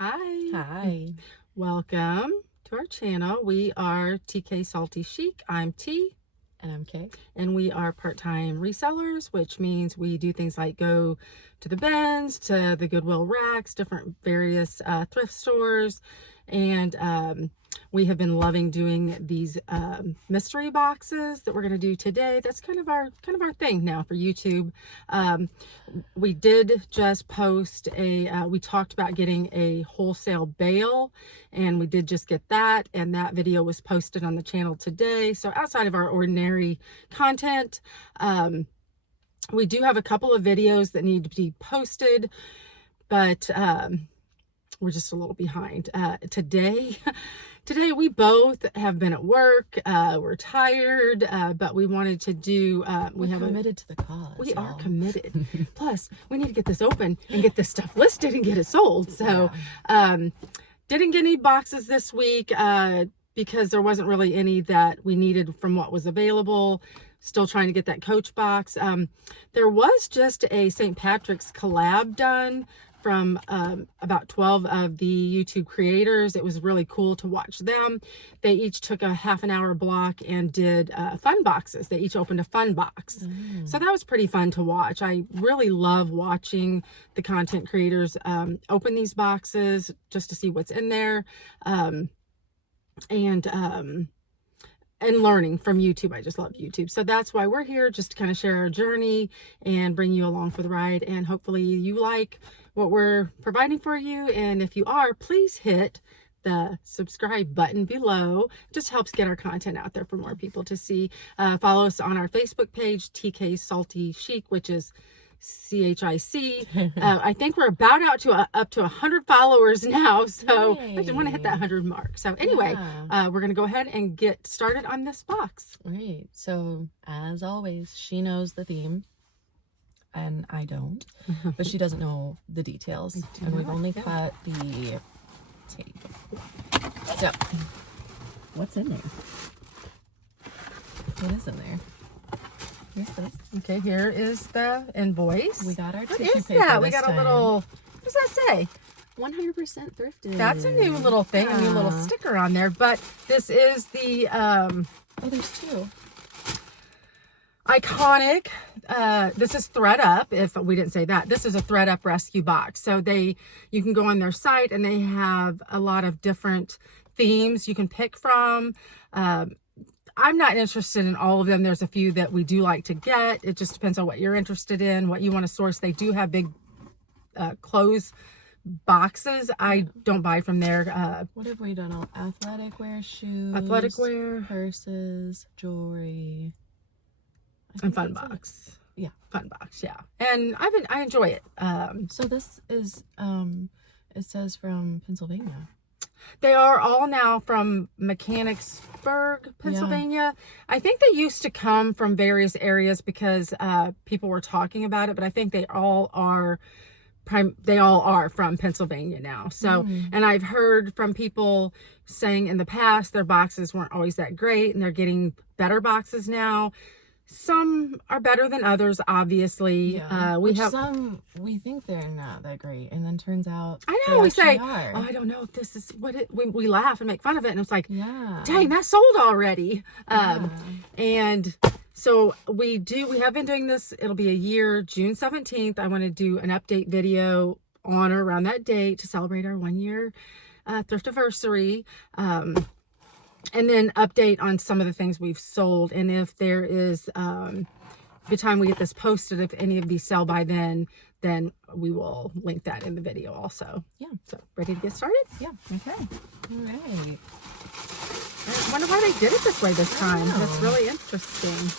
Hi. Hi. Welcome to our channel. We are TK Salty Chic. I'm T. And I'm Kay. And we are part-time resellers, which means we do things like go to the bins, to the Goodwill racks, different various thrift stores. And we have been loving doing these mystery boxes that we're going to do today. That's kind of our thing now for YouTube. We did just post we talked about getting a wholesale bale, and we did just get that, and that video was posted on the channel today. So outside of our ordinary content, we do have a couple of videos that need to be posted, but we're just a little behind. Today we both have been at work. We're tired, but we wanted to do, We're committed to the cause. We are committed. Plus, we need to get this open and get this stuff listed and get it sold. So, didn't get any boxes this week because there wasn't really any that we needed from what was available. Still trying to get that Coach box. There was just a St. Patrick's collab done from about 12 of the YouTube creators. It was really cool to watch them. They each took a half-an-hour block and did fun boxes. They each opened a fun box. So that was pretty fun to watch. I really love watching the content creators open these boxes just to see what's in there. And learning from YouTube. I just love YouTube. So that's why we're here, just to kind of share our journey and bring you along for the ride. And hopefully you like what we're providing for you. And if you are, please hit the subscribe button below. It just helps get our content out there for more people to see. Follow us on our Facebook page, TK Salty Chic, which is CHIC. I think we're about up to 100 followers now, so I just want to hit that 100 mark. So anyway, we're gonna go ahead and get started on this box. Right. So as always, she knows the theme, and I don't, but she doesn't know the details, and we've only cut the tape. So, what's in there? What is in there? Okay, here is the invoice. We got our What tissue is paper that? We this got a time. little, what does that say? 100% thrifted. That's a new little thing, a new little sticker on there. But this is the oh, there's two. Iconic. This is Thredup. If we didn't say that, this is a Thredup rescue box. So you can go on their site, and they have a lot of different themes you can pick from. I'm not interested in all of them. There's a few that we do like to get. It just depends on what you're interested in, what you want to source. They do have big clothes boxes. I don't buy from there. What have we done? All athletic wear, shoes, Athletic wear, purses, jewelry, and fun box. Yeah, fun box. Yeah, and I enjoy it. So this is it says from Pennsylvania. They are all now from Mechanicsburg, Pennsylvania. Yeah. I think they used to come from various areas because people were talking about it, but I think they all are from Pennsylvania now. So, and I've heard from people saying in the past their boxes weren't always that great, and they're getting better boxes now. Some are better than others, obviously. Yeah. Some we think they're not that great, and then turns out I know we say, oh, I don't know if this is what it. We laugh and make fun of it, and it's like, dang, that sold already. And so we have been doing this. It'll be a year, June 17th. I want to do an update video on or around that date to celebrate our 1 year thriftiversary. And then update on some of the things we've sold. And if there is, by the time we get this posted, if any of these sell by then we will link that in the video also. Yeah. So ready to get started? Yeah. Okay. All right. I wonder why they did it this way this time. That's really interesting.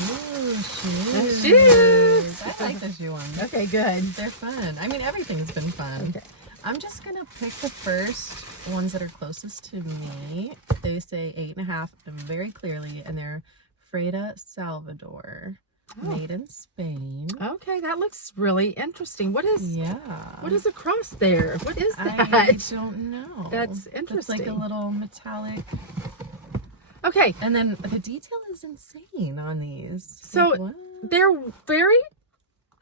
Ooh, shoes. Shoes. I like the shoe ones. Okay, good. They're fun. I mean, everything's been fun. Okay. I'm just going to pick the first ones that are closest to me. They say 8.5 very clearly, and they're Freda Salvador, made in Spain. Okay, that looks really interesting. What is what is across there? What is that? I don't know. That's interesting. It's like a little metallic. Okay. And then the detail is insane on these. So they're very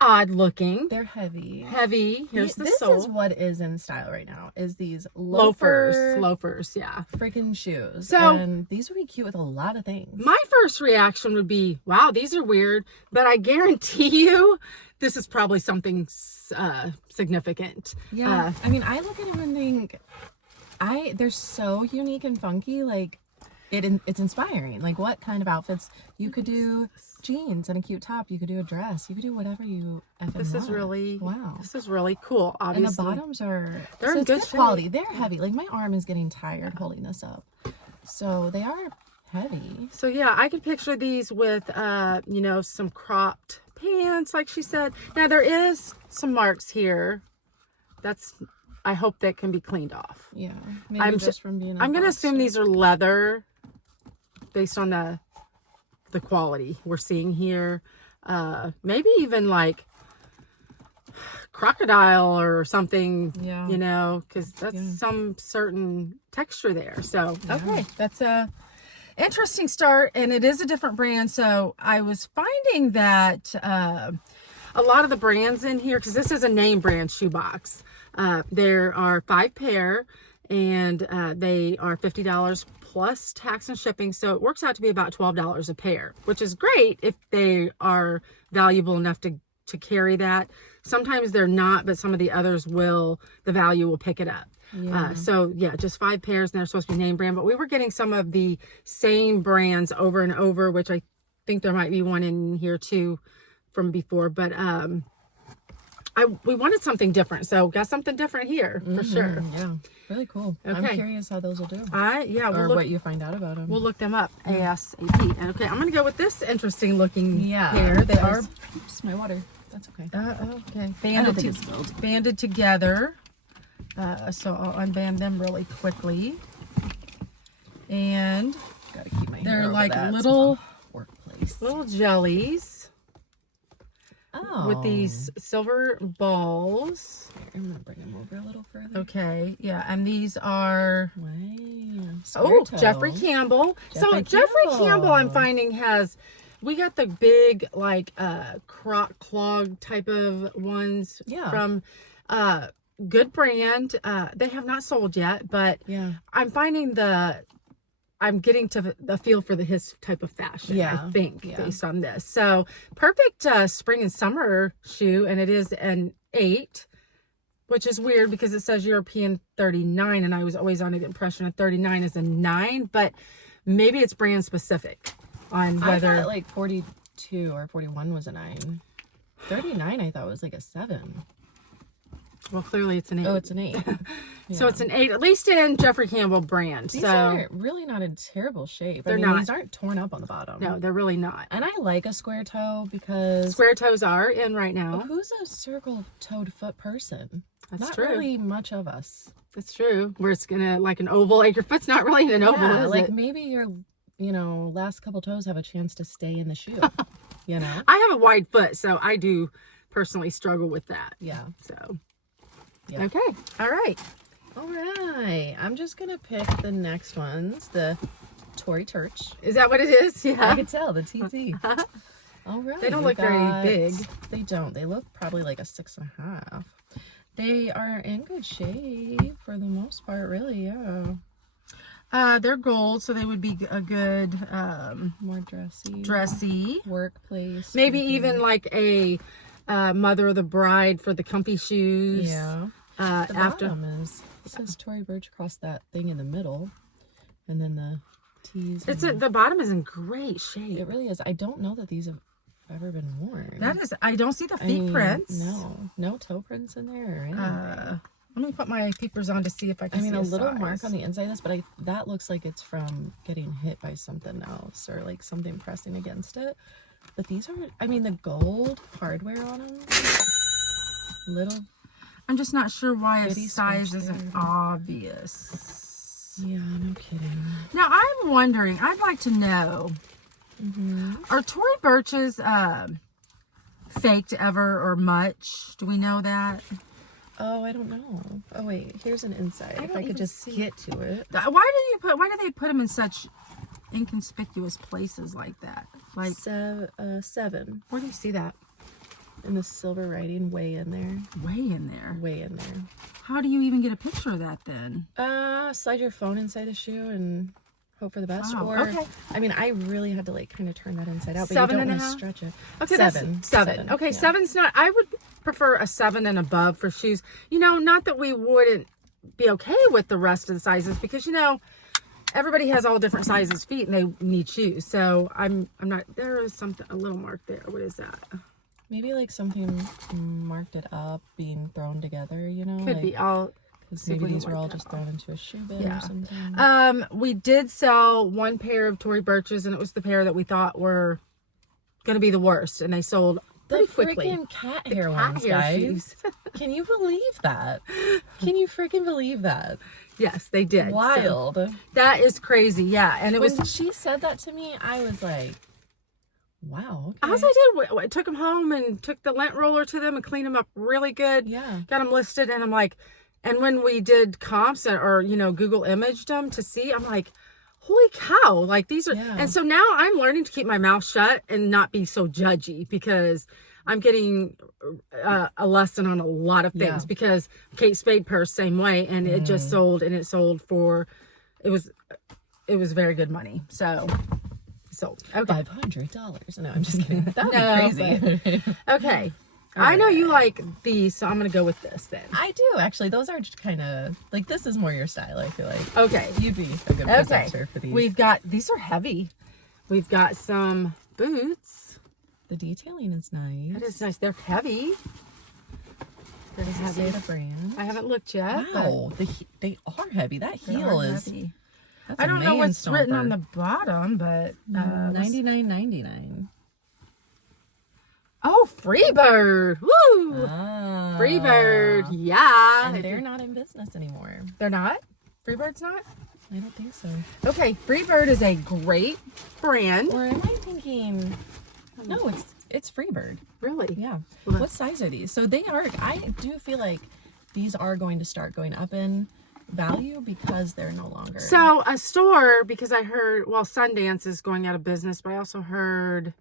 odd looking. They're heavy. Heavy. Here's the This sole. is what is in style right now, is these Loafers, yeah. freaking shoes. So- and these would be cute with a lot of things. My first reaction would be, wow, these are weird, but I guarantee you this is probably something significant. Yeah. I mean, I look at them and think, they're so unique and funky. Like, it's inspiring. Like, what kind of outfits you could do? Jeans and a cute top. You could do a dress. You could do whatever you effing This is want. really, wow. This is really cool. And Obviously, the bottoms are They're so in it's good good quality. shape. They're heavy. Like, my arm is getting tired holding this up. So they are heavy. So yeah, I could picture these with, you know, some cropped pants, like she said. Now there is some marks here. I hope that can be cleaned off. Yeah. Maybe just from being. I'm gonna assume these are leather, based on the quality we're seeing here. Maybe even like crocodile or something. Yeah. You know, because that's some certain texture there. So okay, that's a interesting start, and it is a different brand. So I was finding that a lot of the brands in here, because this is a name brand shoebox, there are 5 pair, and they are $50 plus tax and shipping, so it works out to be about $12 a pair, which is great if they are valuable enough to carry that. Sometimes they're not, but some of the others will, the value will pick it up. Yeah. So yeah, just 5 pairs, and they're supposed to be name brand, but we were getting some of the same brands over and over, which I think there might be one in here too from before, but we wanted something different, so got something different here for sure. Yeah, really cool. Okay. I'm curious how those will do. We'll What you find out about them. We'll look them up ASAP. And okay, I'm gonna go with this interesting looking Yeah, pair. They are just my water. That's okay. okay, I don't think it's spilled. banded together. So I'll unband them really quickly. And Gotta keep my. they're hair over like that little workplace. little jellies Oh. with these silver balls. Here, I'm gonna bring them over a little further. Okay, yeah, and these are Wow. Jeffrey Campbell. So Jeffrey Campbell, I'm finding we got the big like croc clog type of ones from good brand. They have not sold yet, but Yeah. I'm finding I'm getting to the feel for his type of fashion, I think, based on this. So perfect spring and summer shoe, and it is an 8, which is weird because it says European 39, and I was always under the impression of 39 is a 9, but maybe it's brand specific on whether. I thought like 42 or 41 was a 9. 39 I thought was like a 7. Well, clearly it's an 8. Oh, it's an 8. So it's an 8, at least in Jeffrey Campbell brand. These so are really not in terrible shape. They're not. These aren't torn up on the bottom. no, they're really not. And I like a square toe because Square toes are in right now. who's a circle-toed foot person? That's not true. really much of us. That's true. Where it's gonna like an oval, like your foot's not really in an oval, Yeah, is like it? maybe your, last couple toes have a chance to stay in the shoe. I have a wide foot, so I do personally struggle with that. Yeah. So, Yeah. okay, all right. All right. I'm just gonna pick the next ones. The Tory Turch. Is that what it is? I Yeah. can tell the TT. All right. They don't we look very big. They don't. They look probably like a 6.5. They are in good shape for the most part, really. Yeah. They're gold, so they would be a good More dressy. dressy. Workplace. Maybe something. even like a mother of the bride for the comfy shoes. Yeah. The After bottom is, it says Tory Burch across that thing in the middle. And then the T's. the bottom is in great shape. It really is. I don't know that these have ever been worn. That is, I don't see the feet prints. No toe prints in there or anything. Let me put my peepers on to see if I can see a little size. mark on the inside of this, but that looks like it's from getting hit by something else or like something pressing against it. But these are, the gold hardware on them. Little. I'm just not sure why a Bitty size squinch isn't there. obvious. Yeah, no kidding. Now, I'm wondering, I'd like to know, are Tory Burch's faked ever or much? Do we know that? Oh, I don't know. Oh, wait. Here's an inside. If I could just get to it. Why do they put them in such inconspicuous places like that? Like, 7. where do you see that? And the silver writing way in there. Way in there. Way in there. How do you even get a picture of that then? Slide your phone inside the shoe and hope for the best. Oh, or okay. I mean, I really had to like kind of turn that inside out, but 7 you don't and a want to half? stretch it. Okay, Seven. Seven. Okay, yeah. 7's not. I would prefer a 7 and above for shoes. You know, not that we wouldn't be okay with the rest of the sizes, because you know everybody has all different sizes feet and they need shoes. So I'm not. There is something a little mark there. What is that? Maybe like something marked it up, being thrown together. You know, Could like, be. I'll. see if maybe we can these were wipe all that just off. thrown into a shoe bin Yeah. or something. We did sell one pair of Tory Burches, and it was the pair that we thought were going to be the worst, and they sold pretty quickly. Freaking cat hair cat ones, hair guys. shoes. Can you believe that? Can you freaking believe that? Yes, they did. Wild. So, that is crazy. Yeah, and it When was. she said that to me, I was like, wow. Okay. As I did, I took them home and took the lint roller to them and cleaned them up really good. Yeah. Got them listed, and I'm like, and when we did comps or you know Google imaged them to see, I'm like, holy cow! Like these are, Yeah. and so now I'm learning to keep my mouth shut and not be so judgy, because I'm getting a lesson on a lot of things. Yeah. Because Kate Spade purse same way, and it just sold, and it sold for, it was very good money. So sold. Okay. $500. No, I'm just kidding. That would No, be crazy. Okay. I know you like these, so I'm gonna go with this then. I do actually. Those are just kind of like, this is more your style. I feel like Okay. you'd be a good presenter for these. We've got, these are heavy. We've got some boots. The detailing is nice. That is nice. They're heavy. They're Does it heavy. say the brand? I haven't looked yet. Wow, they are heavy. That but they heel are is. heavy. That's I don't know what's written on the the bottom, but $99.99. oh, Freebird. Woo! Ah, Freebird. Yeah. And they're not in business anymore. They're not? Freebird's not? I don't think so. Okay, Freebird is a great brand. Or am I thinking? No, it's Freebird. Really? Yeah. Well, What size are these? So they are. I do feel like these are going to start going up in value because they're no longer. So a store, because I heard, well, Sundance is going out of business, but I also heard,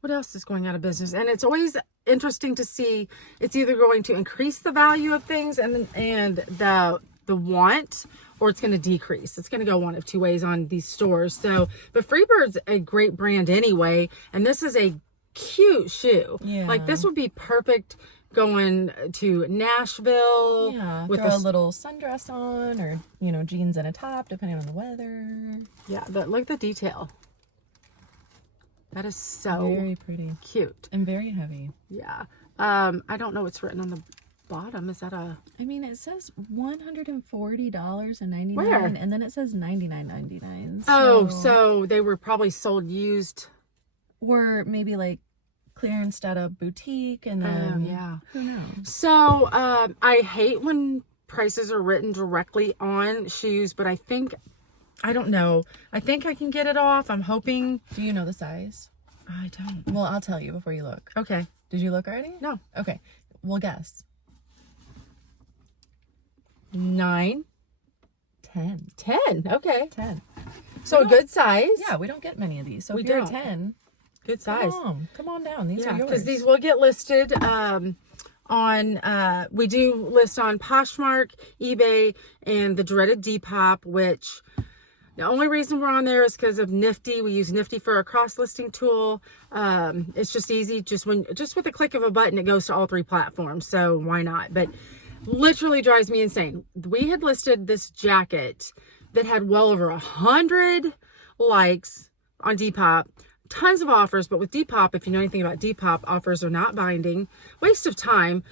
what else is going out of business? And it's always interesting to see, it's either going to increase the value of things and the want, or it's going to decrease. It's going to go one of two ways on these stores. So, but Freebird's a great brand anyway, and this is a cute shoe. Yeah. Like this would be perfect going to Nashville. Yeah, with throw a little sundress on, or jeans and a top, depending on the weather. Yeah, look at the detail. That is so Very pretty cute. and very heavy. Yeah. I don't know what's written on the bottom. Is that a... I mean, it says $140.99, Where? and then it says $99.99. Oh, so they were probably sold used. or maybe like clearance at a boutique, and then yeah. who knows? So I hate when prices are written directly on shoes, but I think, I don't know. I think I can get it off. I'm hoping. Do you know the size? I don't. Well, I'll tell you before you look. Okay. Did you look already? No. Okay. Well, guess. 9, 10. 10. Okay. 10. So a good size. Yeah, we don't get many of these. So We if you're don't. 10, Good size. come on down. These are Yeah, yours. because these will get listed on, we do list on Poshmark, eBay, and the dreaded Depop, which the only reason we're on there is because of Nifty. We use Nifty for our cross-listing tool. It's just easy. Just with a click of a button, it goes to all 3 platforms. So why not? But literally drives me insane. We had listed this jacket that had well over 100 likes on Depop. Tons of offers, but with Depop, if you know anything about Depop, offers are not binding. Waste of time.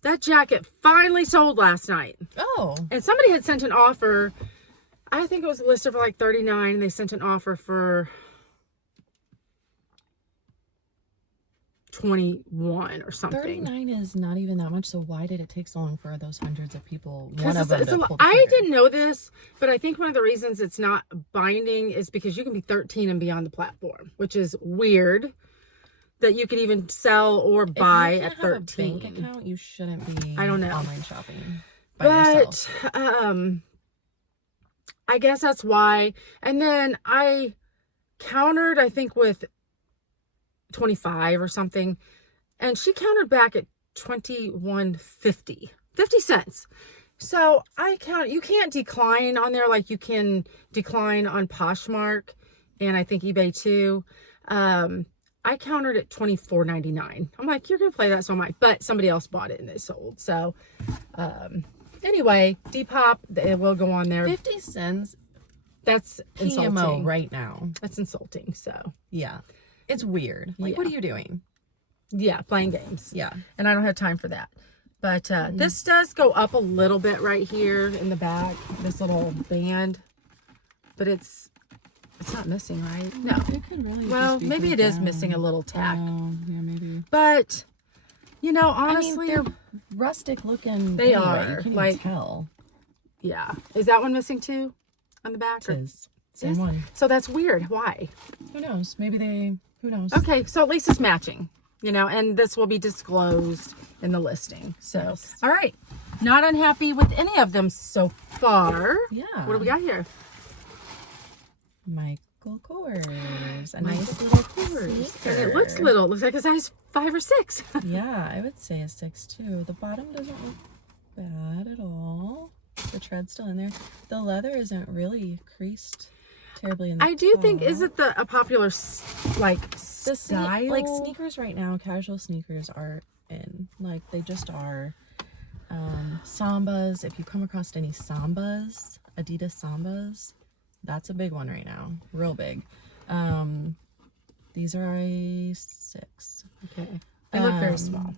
That jacket finally sold last night. Oh. And somebody had sent an offer. I think it was listed for like $39, and they sent an offer for $21 or something. $39 is not even that much, so why did it take so long for those hundreds of people? Because One of them it's a to lot. pull the I trigger? didn't know this, but I think one of the reasons it's not binding is because you can be 13 and be on the platform, which is weird that you can even sell or buy If you at can't have a 13. bank account, you shouldn't be I don't know. online shopping by yourself. But I guess that's why. And then I countered, I think, with 25 or something, and she countered back at $21.50, 50 cents. So you can't decline on there like you can decline on Poshmark and I think eBay too. I countered at $24.99. I'm like, you're gonna play that, so I might, but somebody else bought it and it sold. So anyway, Depop, it will go on there. 50 cents. That's PMO insulting right now. That's insulting. So yeah, it's weird. Like, what are you doing? Yeah, playing games. Yeah, and I don't have time for that. But this does go up a little bit right here in the back, this little band, but it's not missing, right? No. It could really Well, just be maybe it glued is down. missing a little tack. Oh, yeah, maybe. But you know, honestly, I mean, they're rustic looking. They anyway. are. You can't Like, even tell. yeah. Is that one missing too on the back? It is. Same Yes? one. So that's weird. Why? Who knows? Maybe they. Who knows? Okay, so at least it's matching, you know, and this will be disclosed in the listing. So, Yes. all right. Not unhappy with any of them so far. Yeah. What do we got here? Michael Kors. A Michael nice little Kors. sneaker. And it looks little. It looks like a size 5 or 6. Yeah, I would say a 6 too. The bottom doesn't look bad at all. The tread's still in there. The leather isn't really creased terribly in the I do think, top. is it a popular, like, The style? like sneakers right now, casual sneakers are in. Like, they just are. Sambas, if you come across any Sambas, Adidas Sambas, that's a big one right now. Real big. These are a 6. Okay. They look very small.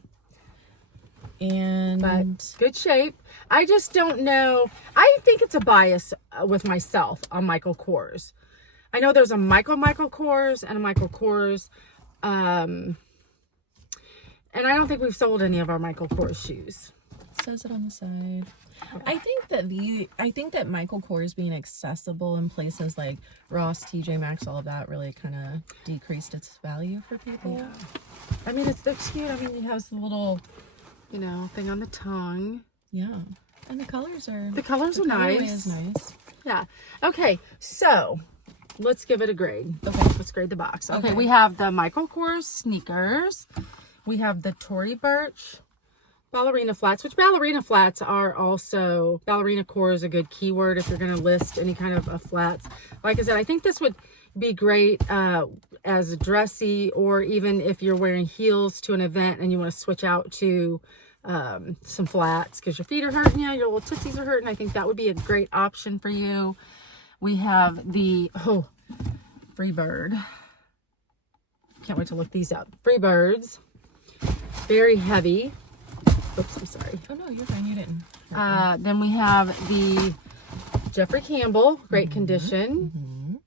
And But good shape. I just don't know. I think it's a bias with myself on Michael Kors. I know there's a Michael Kors and a Michael Kors. And I don't think we've sold any of our Michael Kors shoes. says it on the side. I think that Michael Kors being accessible in places like Ross, TJ Maxx, all of that really kind of decreased its value for people. Yeah. I mean, it's cute. I mean, it has the little, you know, thing on the tongue. Yeah. And the colors are nice. Is nice. Yeah. Okay. So let's give it a grade. Okay. Let's grade the box. Okay. Okay. We have the Michael Kors sneakers. We have the Tory Burch ballerina flats, which ballerina flats are also, ballerina core is a good keyword if you're going to list any kind of flats. Like I said, I think this would be great as a dressy, or even if you're wearing heels to an event and you want to switch out to some flats because your feet are hurting you, your little tootsies are hurting. I think that would be a great option for you. We have the Freebird. Can't wait to look these up. Freebirds, very heavy. Oops, I'm sorry. Oh no, you're fine. You didn't. Then we have the Jeffrey Campbell, great condition.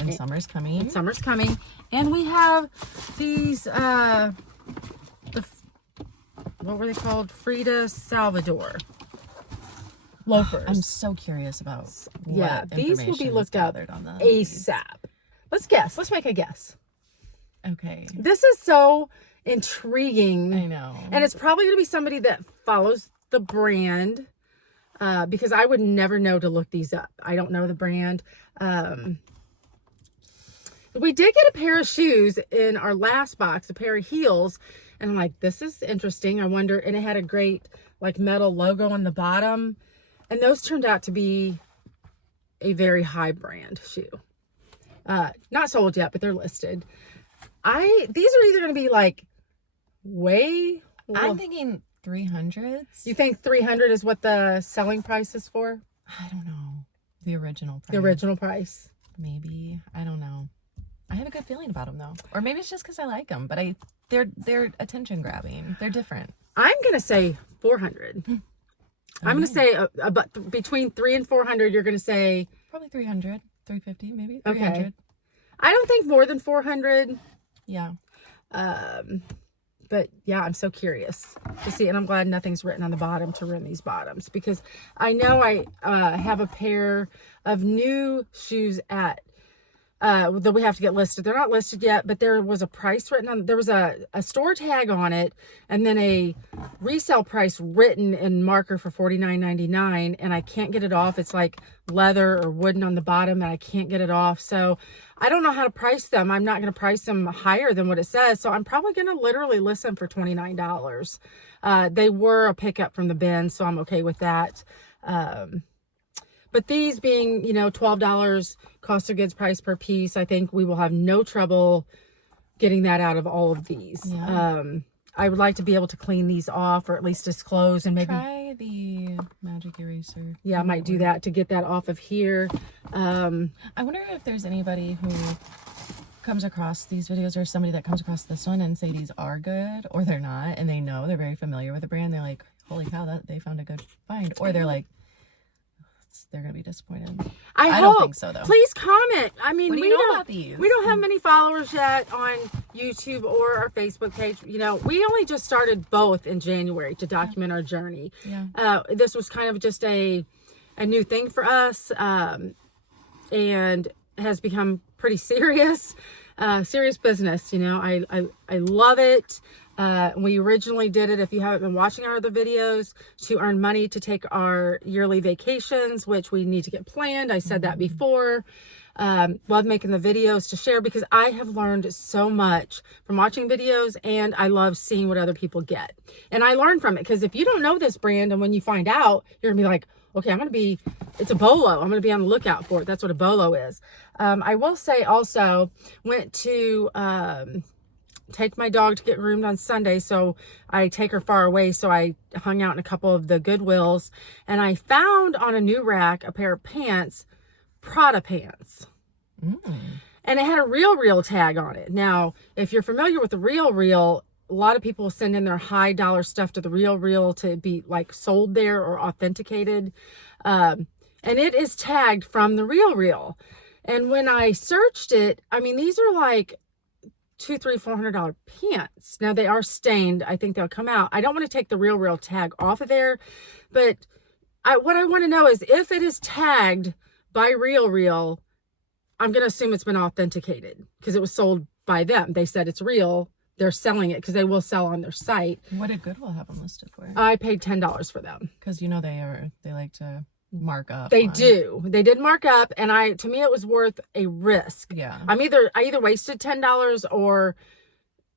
And summer's coming. And summer's coming. And we have these, what were they called? Frida Salvador loafers. I'm so curious about these will be looked up on the ASAP. Let's guess. Let's make a guess. Okay. This is so intriguing. I know. And it's probably going to be somebody that follows the brand, because I would never know to look these up. I don't know the brand. We did get a pair of shoes in our last box, a pair of heels, and I'm like, this is interesting. I wonder, and it had a great like metal logo on the bottom, and those turned out to be a very high brand shoe. Not sold yet, but they're listed. These are either going to be like I'm thinking 300s. You think 300 is what the selling price is for? I don't know. The original price. The original price. Maybe. I don't know. I have a good feeling about them though. Or maybe it's just because I like them, but they're attention grabbing. They're different. I'm going to say 400. I'm going to say about between 300 and 400. You're going to say probably 300, 350, maybe 300. Okay. I don't think more than 400. Yeah. But yeah, I'm so curious to see, and I'm glad nothing's written on the bottom to ruin these bottoms, because I know I have a pair of new shoes at that we have to get listed. They're not listed yet, but there was a price written on, there was a store tag on it, and then a resale price written in marker for $49.99, and I can't get it off. It's like leather or wooden on the bottom, and I can't get it off. So I don't know how to price them. I'm not going to price them higher than what it says. So I'm probably going to literally list them for $29. They were a pickup from the bin, so I'm okay with that. But these being, you know, $12 cost of goods price per piece, I think we will have no trouble getting that out of all of these. Yeah. I would like to be able to clean these off, or at least disclose, and maybe try the magic eraser. Yeah, I might do that to get that off of here. I wonder if there's anybody who comes across these videos, or somebody that comes across this one and say these are good, or they're not, and they know, they're very familiar with the brand. They're like, holy cow, that they found a good find. Or they're like, they're gonna be disappointed. I don't think so, though. Please comment. I mean, what do you know about these? We don't have many followers yet on YouTube or our Facebook page. You know, we only just started both in January to document our journey. Yeah. This was kind of just a new thing for us, and has become pretty serious business. You know, I love it. We originally did it, if you haven't been watching our other videos, to earn money to take our yearly vacations, which we need to get planned. I said that before. Love making the videos to share, because I have learned so much from watching videos, and I love seeing what other people get. And I learn from it, because if you don't know this brand, and when you find out, you're gonna be like, okay, it's a bolo. I'm going to be on the lookout for it. That's what a bolo is. I will say also, went to take my dog to get groomed on Sunday, so I take her far away. So I hung out in a couple of the Goodwills, and I found on a new rack a pair of pants, Prada pants. And it had a Real tag on it. Now, if you're familiar with the Real, a lot of people send in their high dollar stuff to the Real to be like sold there or authenticated. And it is tagged from the Real. And when I searched it, I mean, these are like $200, $300, $400 pants. Now they are stained. I think they'll come out. I don't want to take the Real tag off of there, but what I want to know is if it is tagged by Real, I'm going to assume it's been authenticated, because it was sold by them. They said it's real. They're selling it, because they will sell on their site. What did Goodwill have them listed for? I paid $10 for them. Because you know they like to mark up. They do. They did mark up, and to me it was worth a risk. Yeah. I either wasted $10 or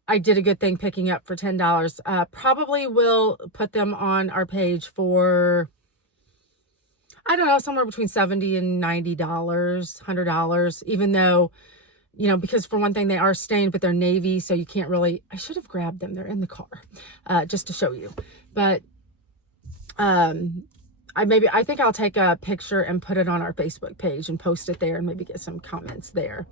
I did a good thing picking up for $10. Probably will put them on our page for, I don't know, somewhere between $70 and $90, $100, even though, you know, because for one thing, they are stained, but they're navy, so you can't really, I should have grabbed them. They're in the car, just to show you. But I think I'll take a picture and put it on our Facebook page and post it there, and maybe get some comments there.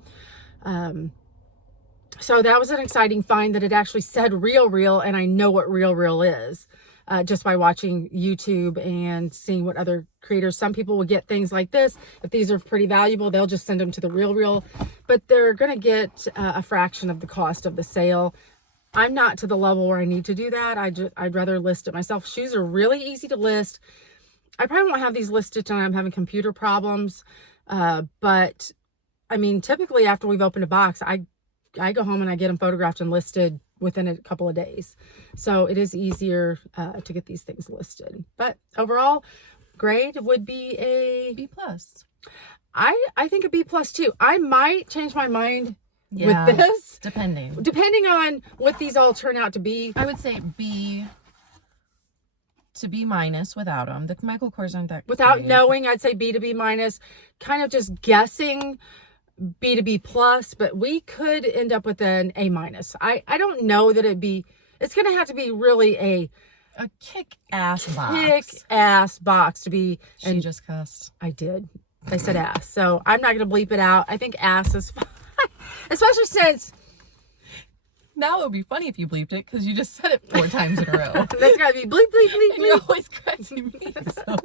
So that was an exciting find, that it actually said Real, and I know what Real is. Just by watching YouTube and seeing what other creators, some people will get things like this. If these are pretty valuable, they'll just send them to the Real, but they're going to get a fraction of the cost of the sale. I'm not to the level where I need to do that. I'd rather list it myself. Shoes are really easy to list. I probably won't have these listed till I'm having computer problems. But I mean, typically after we've opened a box, I go home and I get them photographed and listed within a couple of days. So it is easier to get these things listed. But overall, grade would be a B+. I think a B+ too. I might change my mind with this. Depending on what these all turn out to be. I would say B to B- without them. The Michael Kors aren't that without great. knowing, I'd say B to B-. Kind of just guessing B to B+, but we could end up with an A-. I don't know that it's going to have to be really a kick-ass box. To be. She just cussed. I did. I said ass. So I'm not going to bleep it out. I think ass is fine. Especially since. Now it would be funny if you bleeped it, because you just said it 4 times in a row. That's got to be bleep, bleep, bleep, bleep. And you're always correcting me. So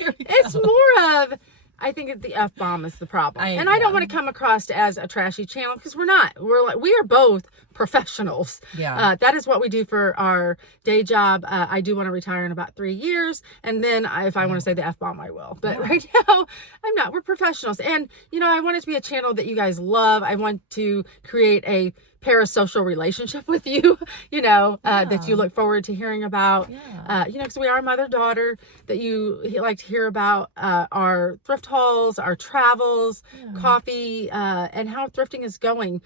it's more of, I think the F-bomb is the problem. I don't want to come across as a trashy channel, because we're not. We are both professionals. Yeah. That is what we do for our day job. I do want to retire in about 3 years. And then if I want to say the F-bomb, I will. But right now, I'm not. We're professionals. And, you know, I want it to be a channel that you guys love. I want to create a parasocial relationship with you, you know, that you look forward to hearing about, you know, because we are mother-daughter, that you like to hear about our thrift hauls, our travels, coffee, and how thrifting is going.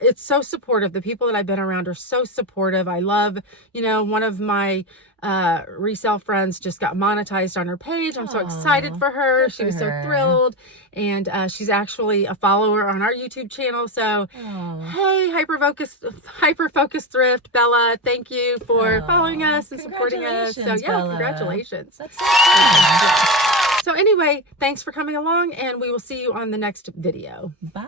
It's so supportive. The people that I've been around are so supportive. I love, you know, one of my resale friends just got monetized on her page. I'm so excited for her. She was so thrilled. And she's actually a follower on our YouTube channel. So, hey, Hyper Focus Thrift, Bella, thank you for following us and supporting us. So, yeah, Bella. congratulations. That's so fun. So anyway, thanks for coming along, and we will see you on the next video. Bye.